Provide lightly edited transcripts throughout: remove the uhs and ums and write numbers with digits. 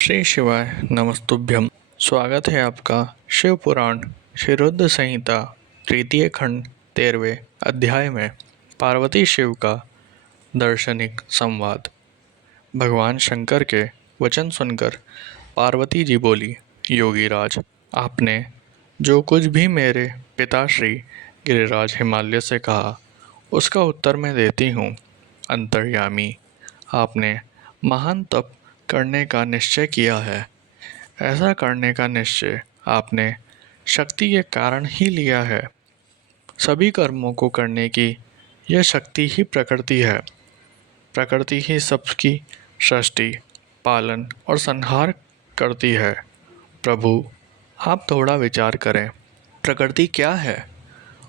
श्री शिवाय नमस्तुभ्यम। स्वागत है आपका शिव पुराण श्रीरुद्र संहिता तृतीय खंड 13वें अध्याय में पार्वती शिव का दार्शनिक संवाद। भगवान शंकर के वचन सुनकर पार्वती जी बोली, योगीराज, आपने जो कुछ भी मेरे पिता श्री गिरिराज हिमालय से कहा उसका उत्तर मैं देती हूँ। अंतर्यामी, आपने महान तप करने का निश्चय किया है। ऐसा करने का निश्चय आपने शक्ति के कारण ही लिया है। सभी कर्मों को करने की यह शक्ति ही प्रकृति है। प्रकृति ही सबकी सृष्टि, पालन और संहार करती है। प्रभु, आप थोड़ा विचार करें, प्रकृति क्या है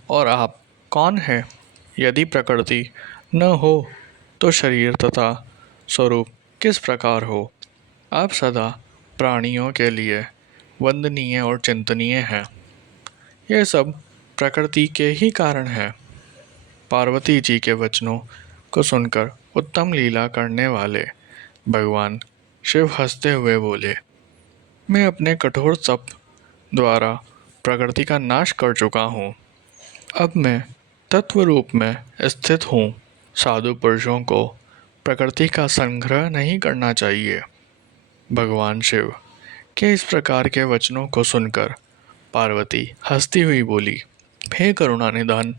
और आप कौन हैं? यदि प्रकृति न हो तो शरीर तथा स्वरूप किस प्रकार हो? आप सदा प्राणियों के लिए वंदनीय और चिंतनीय हैं। यह सब प्रकृति के ही कारण है। पार्वती जी के वचनों को सुनकर उत्तम लीला करने वाले भगवान शिव हंसते हुए बोले, मैं अपने कठोर तप द्वारा प्रकृति का नाश कर चुका हूँ। अब मैं तत्व रूप में स्थित हूँ। साधु पुरुषों को प्रकृति का संग्रह नहीं करना चाहिए। भगवान शिव के इस प्रकार के वचनों को सुनकर पार्वती हंसती हुई बोली, हे करुणा निधान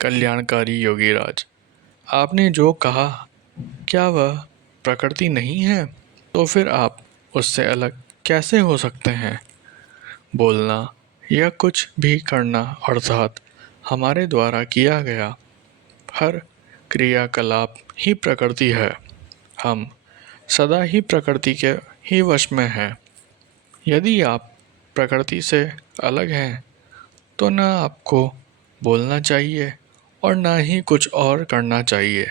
कल्याणकारी योगीराज, आपने जो कहा क्या वह प्रकृति नहीं है? तो फिर आप उससे अलग कैसे हो सकते हैं? बोलना या कुछ भी करना अर्थात हमारे द्वारा किया गया हर क्रियाकलाप ही प्रकृति है। हम सदा ही प्रकृति के ही वश में हैं। यदि आप प्रकृति से अलग हैं तो न आपको बोलना चाहिए और न ही कुछ और करना चाहिए,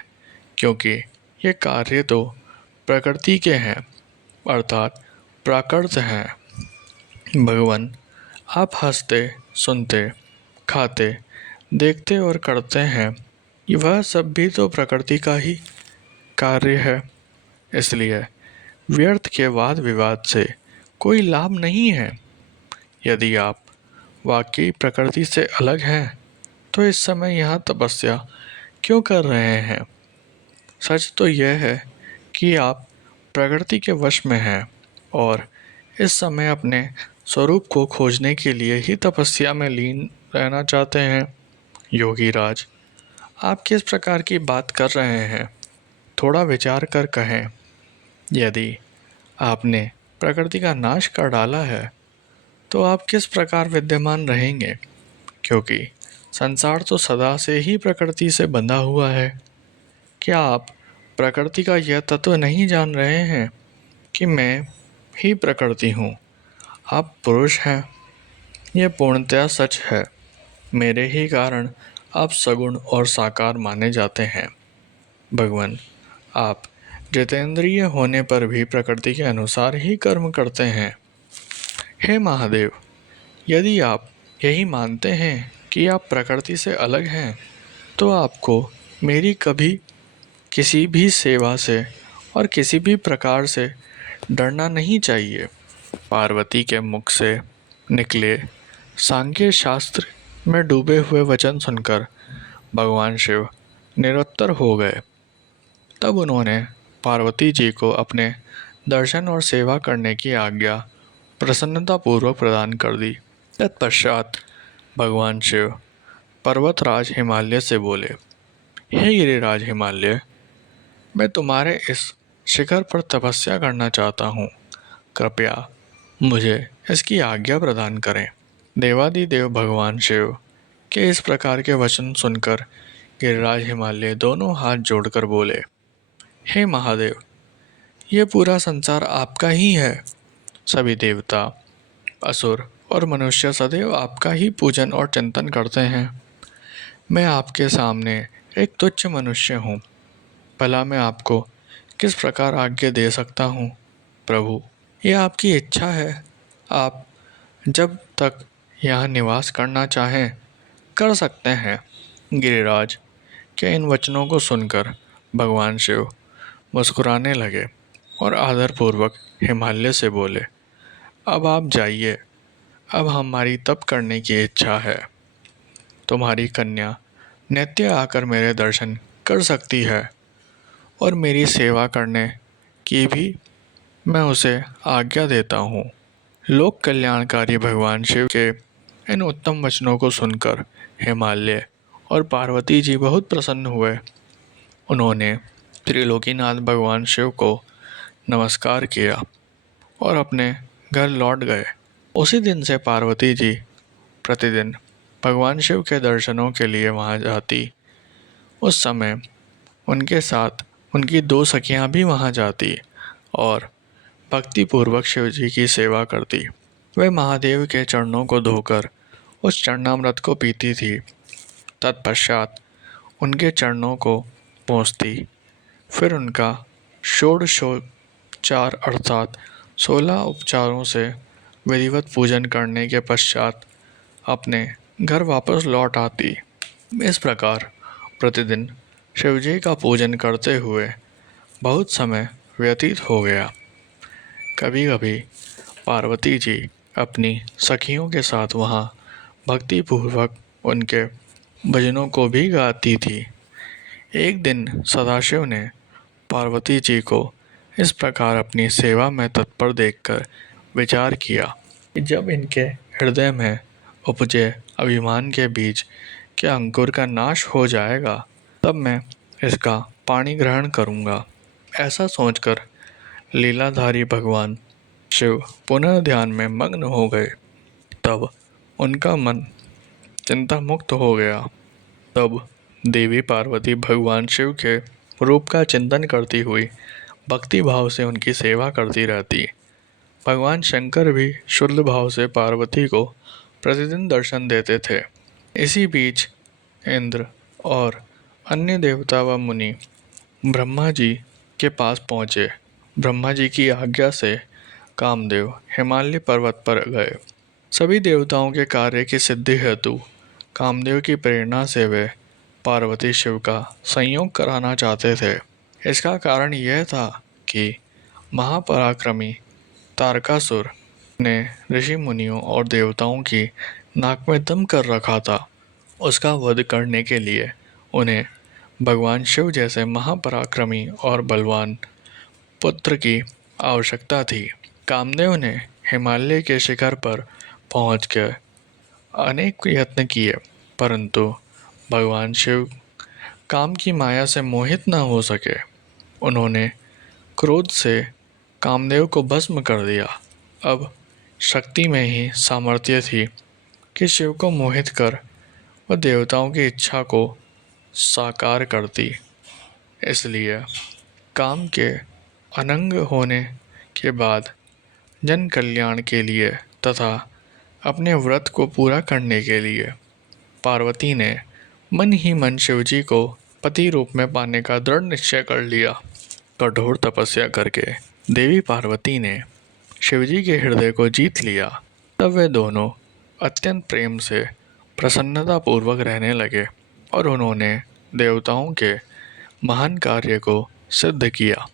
क्योंकि ये कार्य तो प्रकृति के हैं अर्थात प्राकृत हैं। भगवान, आप हंसते, सुनते, खाते, देखते और करते हैं, वह सब भी तो प्रकृति का ही कार्य है। इसलिए व्यर्थ के वाद विवाद से कोई लाभ नहीं है। यदि आप वाकई प्रकृति से अलग हैं तो इस समय यहाँ तपस्या क्यों कर रहे हैं? सच तो यह है कि आप प्रकृति के वश में हैं और इस समय अपने स्वरूप को खोजने के लिए ही तपस्या में लीन रहना चाहते हैं। योगीराज, आप किस प्रकार की बात कर रहे हैं? थोड़ा विचार कर कहें। यदि आपने प्रकृति का नाश कर डाला है तो आप किस प्रकार विद्यमान रहेंगे? क्योंकि संसार तो सदा से ही प्रकृति से बंधा हुआ है। क्या आप प्रकृति का यह तत्व नहीं जान रहे हैं कि मैं ही प्रकृति हूँ? आप पुरुष हैं, यह पूर्णतया सच है। मेरे ही कारण आप सगुण और साकार माने जाते हैं। भगवान, आप जितेंद्रिय होने पर भी प्रकृति के अनुसार ही कर्म करते हैं। हे महादेव, यदि आप यही मानते हैं कि आप प्रकृति से अलग हैं तो आपको मेरी कभी किसी भी सेवा से और किसी भी प्रकार से डरना नहीं चाहिए। पार्वती के मुख से निकले सांख्य शास्त्र में डूबे हुए वचन सुनकर भगवान शिव निरुत्तर हो गए। तब उन्होंने पार्वती जी को अपने दर्शन और सेवा करने की आज्ञा प्रसन्नतापूर्वक प्रदान कर दी। तत्पश्चात भगवान शिव पर्वतराज हिमालय से बोले, हे गिरिराज हिमालय, मैं तुम्हारे इस शिखर पर तपस्या करना चाहता हूँ। कृपया मुझे इसकी आज्ञा प्रदान करें। देवादिदेव भगवान शिव के इस प्रकार के वचन सुनकर गिरिराज हिमालय दोनों हाथ जोड़कर बोले, हे महादेव, यह पूरा संसार आपका ही है। सभी देवता, असुर और मनुष्य सदैव आपका ही पूजन और चिंतन करते हैं। मैं आपके सामने एक तुच्छ मनुष्य हूँ। भला मैं आपको किस प्रकार आज्ञा दे सकता हूँ? प्रभु, यह आपकी इच्छा है। आप जब तक यहाँ निवास करना चाहें कर सकते हैं। गिरिराज के इन वचनों को सुनकर भगवान शिव मुस्कुराने लगे और आदरपूर्वक हिमालय से बोले, अब आप जाइए, अब हमारी तप करने की इच्छा है। तुम्हारी कन्या नित्य आकर मेरे दर्शन कर सकती है और मेरी सेवा करने की भी मैं उसे आज्ञा देता हूँ। लोक कल्याणकारी भगवान शिव के इन उत्तम वचनों को सुनकर हिमालय और पार्वती जी बहुत प्रसन्न हुए। उन्होंने त्रिलोकीनाथ भगवान शिव को नमस्कार किया और अपने घर लौट गए। उसी दिन से पार्वती जी प्रतिदिन भगवान शिव के दर्शनों के लिए वहां जाती। उस समय उनके साथ उनकी दो सखियां भी वहां जाती और भक्तिपूर्वक शिव जी की सेवा करती। वे महादेव के चरणों को धोकर उस चरणामृत को पीती थी। तत्पश्चात उनके चरणों को पोंछती, फिर उनका षोडशोपचार अर्थात 16 उपचारों से विधिवत पूजन करने के पश्चात अपने घर वापस लौट आती। इस प्रकार प्रतिदिन शिवजी का पूजन करते हुए बहुत समय व्यतीत हो गया। कभी कभी पार्वती जी अपनी सखियों के साथ वहाँ भक्तिपूर्वक उनके भजनों को भी गाती थी। एक दिन सदाशिव ने पार्वती जी को इस प्रकार अपनी सेवा में तत्पर देखकर विचार किया कि जब इनके हृदय में उपजे अभिमान के बीज के अंकुर का नाश हो जाएगा, तब मैं इसका पानी ग्रहण करूँगा। ऐसा सोचकर लीलाधारी भगवान शिव पुनः ध्यान में मग्न हो गए। तब उनका मन चिंता मुक्त हो गया। तब देवी पार्वती भगवान शिव के रूप का चिंतन करती हुई भक्ति भाव से उनकी सेवा करती रहती। भगवान शंकर भी शुद्ध भाव से पार्वती को प्रतिदिन दर्शन देते थे। इसी बीच इंद्र और अन्य देवता व मुनि ब्रह्मा जी के पास पहुँचे। ब्रह्मा जी की आज्ञा से कामदेव हिमालय पर्वत पर गए। सभी देवताओं के कार्य की सिद्धि हेतु कामदेव की प्रेरणा से वे पार्वती शिव का संयोग कराना चाहते थे। इसका कारण यह था कि महापराक्रमी तारकासुर ने ऋषि मुनियों और देवताओं की नाक में दम कर रखा था। उसका वध करने के लिए उन्हें भगवान शिव जैसे महापराक्रमी और बलवान पुत्र की आवश्यकता थी। कामदेव ने हिमालय के शिखर पर पहुंचकर अनेक यत्न किए, परंतु भगवान शिव काम की माया से मोहित न हो सके। उन्होंने क्रोध से कामदेव को भस्म कर दिया। अब शक्ति में ही सामर्थ्य थी कि शिव को मोहित कर वह देवताओं की इच्छा को साकार करती। इसलिए काम के अनंग होने के बाद जन कल्याण के लिए तथा अपने व्रत को पूरा करने के लिए पार्वती ने मन ही मन शिवजी को पति रूप में पाने का दृढ़ निश्चय कर लिया। कठोर तपस्या करके देवी पार्वती ने शिवजी के हृदय को जीत लिया। तब वे दोनों अत्यंत प्रेम से प्रसन्नता पूर्वक रहने लगे और उन्होंने देवताओं के महान कार्य को सिद्ध किया।